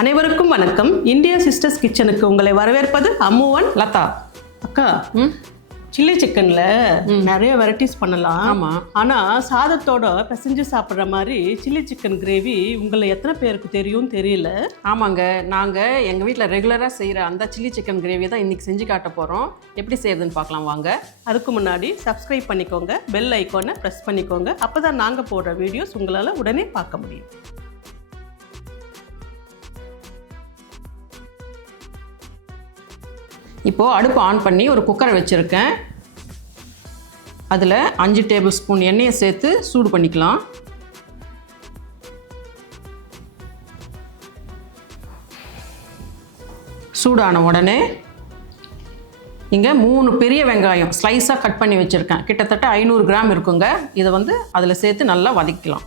அனைவருக்கும் வணக்கம். India sisters கிச்சனுக்கு உங்களை வரவேற்பது அம்முவன் லதா. அக்கா ம்? சில்லி சிக்கன்ல நிறைய வெரைட்டிஸ் பண்ணலாம். ஆமா. ஆனா சாதத்தோட பிசைஞ்சு சாப்பிட்ற மாதிரி சில்லி சிக்கன் கிரேவி உங்களை எத்தனை பேருக்கு தெரியும் தெரியல? ஆமாங்க. நாங்கள் எங்கள் வீட்டில் ரெகுலராக செய்கிற அந்த சில்லி சிக்கன் கிரேவி தான் இன்றைக்கி செஞ்சு காட்ட போகிறோம் எப்படி செய்யறதுன்னு பார்க்கலாம் வாங்க. அதுக்கு முன்னாடி சப்ஸ்கிரைப் பண்ணிக்கோங்க. பெல் ஐக்கானை ப்ரெஸ் பண்ணிக்கோங்க. அப்பதான் நாங்க போடுற வீடியோஸ் உங்களால உடனே பார்க்க முடியும். இப்போது அடுப்பு ஆன் பண்ணி ஒரு குக்கரை வச்சுருக்கேன். அதில் அஞ்சு டேபிள் ஸ்பூன் எண்ணெயை சேர்த்து சூடு பண்ணிக்கலாம். சூடான உடனே இங்கே மூணு பெரிய வெங்காயம் ஸ்லைஸாக கட் பண்ணி வச்சுருக்கேன். கிட்டத்தட்ட ஐநூறு கிராம் இருக்குங்க. இதை வந்து அதில் சேர்த்து நல்லா வதக்கலாம்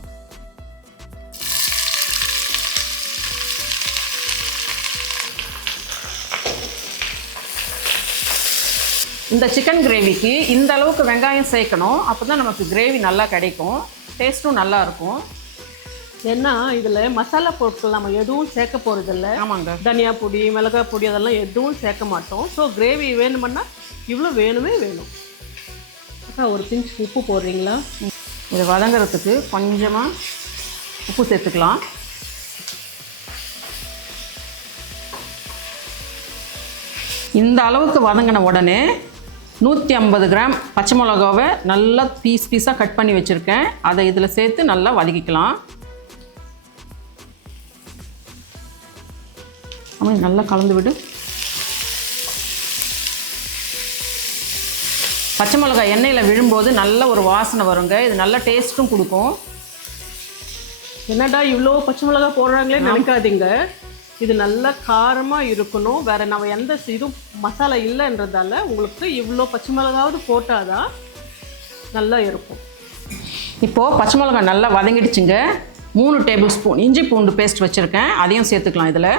இந்த சிக்கன் கிரேவிக்கு இந்த அளவுக்கு வெங்காயம் சேர்க்கணும். அப்போ தான் நமக்கு கிரேவி நல்லா கிடைக்கும். டேஸ்ட்டும் நல்லா இருக்கும். ஏன்னா இதுல மசாலா பொருட்கள் நம்ம எதுவும் சேர்க்க போறதில்ல. ஆமாங்க. தனியா பொடி மிளகாய் பொடி அதெல்லாம் எதுவும் சேர்க்க மாட்டோம். ஸோ கிரேவி வேணுமென்னா இவ்வளோ வேணுமே வேணும். அக்கா ஒரு பிஞ்ச் உப்பு போடுறீங்களா? இதை வதங்குறதுக்கு கொஞ்சமாக உப்பு சேர்த்துக்கலாம். இந்த அளவுக்கு வதங்கின உடனே நூற்றி ஐம்பது கிராம் பச்சை மிளகாவை நல்லா பீஸ் பீஸாக கட் பண்ணி வச்சுருக்கேன். அதை இதில் சேர்த்து நல்லா வதக்கிக்கலாம். ஆமாம் நல்லா கலந்து விடு. பச்சை மிளகாய் எண்ணெயில் விழும்போது நல்ல ஒரு வாசனை வருங்க. இது நல்ல டேஸ்ட்டும் கொடுக்கும். என்னடா இவ்வளோ பச்சை மிளகாய் போடுறாங்களே நினைக்காதீங்க. இது நல்லா காரமாக இருக்கணும். வேறு நம்ம எந்த இதுவும் மசாலா இல்லைன்றதால உங்களுக்கு இவ்வளோ பச்சை மிளகாவது போட்டாதான் நல்லா இருக்கும். இப்போது பச்சை மிளகாய் நல்லா வதங்கிடுச்சுங்க. மூணு டேபிள் ஸ்பூன் இஞ்சி பூண்டு பேஸ்ட் வச்சுருக்கேன். அதையும் சேர்த்துக்கலாம் இதில்.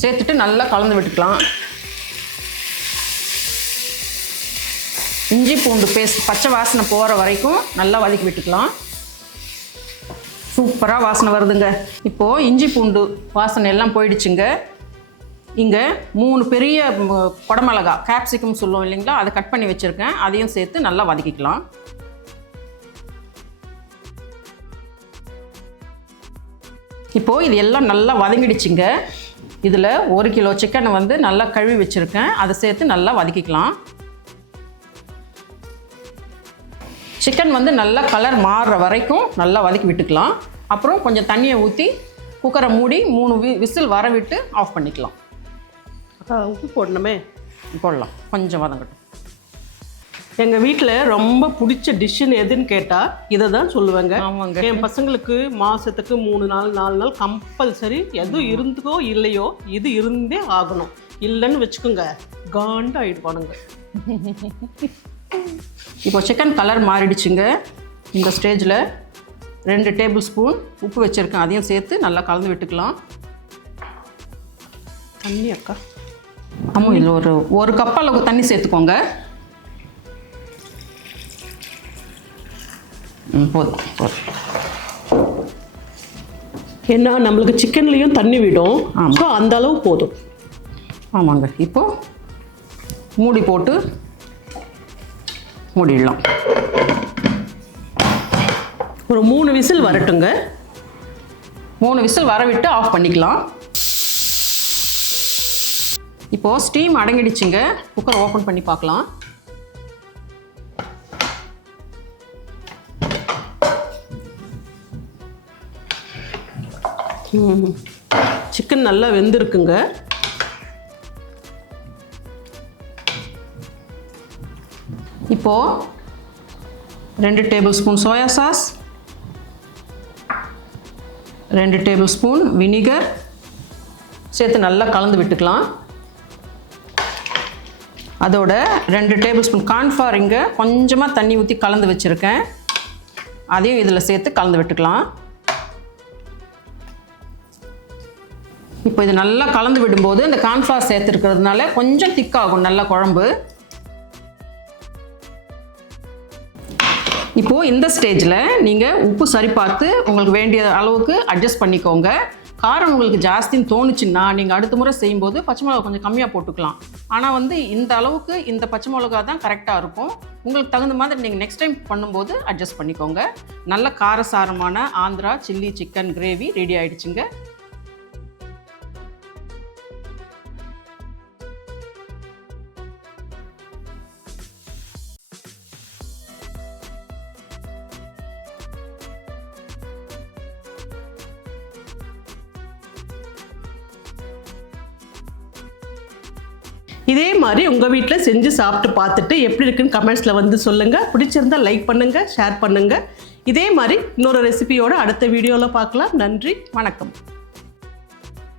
சேர்த்துட்டு நல்லா கலந்து விட்டுக்கலாம். இஞ்சி பூண்டு பேஸ்ட் பச்சை வாசனை போகிற வரைக்கும் நல்லா வதக்கி விட்டுக்கலாம். சூப்பராக வாசனை வருதுங்க. இப்போது இஞ்சி பூண்டு வாசனை எல்லாம் போயிடுச்சுங்க. இங்கே மூணு பெரிய குடமிளகா கேப்சிகம் சொல்லுவோம் இல்லைங்களா? அதை கட் பண்ணி வச்சுருக்கேன். அதையும் சேர்த்து நல்லா வதக்கிக்கலாம். இப்போது இது எல்லாம் நல்லா வதங்கிடுச்சுங்க. இதில் ஒரு கிலோ சிக்கனை வந்து நல்லா கழுவி வச்சுருக்கேன். அதை சேர்த்து நல்லா வதக்கிக்கலாம். சிக்கன் வந்து நல்லா கலர் மாறுற வரைக்கும் நல்லா வதக்கி விட்டுக்கலாம். அப்புறம் கொஞ்சம் தண்ணியை ஊற்றி குக்கரை மூடி மூணு வி விசில் வர விட்டு ஆஃப் பண்ணிக்கலாம். அக்கா உப்பு போடணுமே? போடலாம். கொஞ்சம் வதங்கட்டும். எங்கள் வீட்டில் ரொம்ப பிடிச்ச டிஷ்ஷுன்னு எதுன்னு கேட்டால் இதை தான் சொல்லுவாங்க. ஆமாங்க. என் பசங்களுக்கு மாதத்துக்கு மூணு நாள் நாலு நாள் கம்பல்சரி எது இருந்துக்கோ இல்லையோ இது இருந்தே ஆகணும். இல்லைன்னு வச்சுக்கோங்க காண்டாயிடுவானுங்க. இப்போ சிக்கன் கலர் மாறிடுச்சுங்க. இந்த ஸ்டேஜில் ரெண்டு டேபிள் ஸ்பூன் உப்பு வச்சுருக்கேன். அதையும் சேர்த்து நல்லா கலந்து விட்டுக்கலாம். தண்ணி அக்கா. ஆமாம் இதில் ஒரு ஒரு கப் அளவுக்கு தண்ணி சேர்த்துக்கோங்க. ம் போதும் போதும். ஏன்னா நம்மளுக்கு சிக்கன்லேயும் தண்ணி விடும். ஆமா. ஸோ அந்த அளவு போதும். ஆமாங்க. இப்போது மூடி போட்டு மூடிடலாம். ஒரு மூணு விசில் வரட்டுங்க. மூணு விசில் வரவிட்டு ஆஃப் பண்ணிக்கலாம். இப்போது ஸ்டீம் அடங்கிடுச்சுங்க. குக்கர் ஓப்பன் பண்ணி பார்க்கலாம். சிக்கன் நல்லா வெந்திருக்குங்க. இப்போது ரெண்டு டேபிள் ஸ்பூன் சோயா சாஸ் ரெண்டு டேபிள் ஸ்பூன் வினிகர் சேர்த்து நல்லா கலந்து விட்டுக்கலாம். அதோட ரெண்டு டேபிள் ஸ்பூன் கார்ன்ஃப்ளவர் இங்கே கொஞ்சமாக தண்ணி ஊற்றி கலந்து வச்சுருக்கேன். அதையும் இதில் சேர்த்து கலந்து விட்டுக்கலாம். இப்போ இது நல்லா கலந்து விடும்போது இந்த கார்ன்ஃப்ளவர் சேர்த்துருக்கிறதுனால கொஞ்சம் திக்காகும் நல்லா குழம்பு. இப்போது இந்த ஸ்டேஜில் நீங்கள் உப்பு சரி பார்த்து உங்களுக்கு வேண்டிய அளவுக்கு அட்ஜஸ்ட் பண்ணிக்கோங்க. காரம் உங்களுக்கு ஜாஸ்தின்னு தோணுச்சுன்னா நீங்கள் அடுத்த முறை செய்யும்போது பச்சை மிளகா கொஞ்சம் கம்மியாக போட்டுக்கலாம். ஆனால் வந்து இந்த அளவுக்கு இந்த பச்சை மிளகா தான் கரெக்டாக இருக்கும். உங்களுக்கு தகுந்த மாதிரி நீங்கள் நெக்ஸ்ட் டைம் பண்ணும்போது அட்ஜஸ்ட் பண்ணிக்கோங்க. நல்ல காரசாரமான Andhra chilli chicken gravy ready ஆகிடுச்சுங்க இதே மாதிரி உங்கள் வீட்டில் செஞ்சு சாப்பிட்டு பார்த்துட்டு எப்படி இருக்குன்னு கமெண்ட்ஸில் வந்து சொல்லுங்கள் பிடிச்சிருந்தா லைக் பண்ணுங்கள் ஷேர் பண்ணுங்கள் இதே மாதிரி இன்னொரு ரெசிபியோட அடுத்த வீடியோவில் பார்க்கலாம். நன்றி வணக்கம்.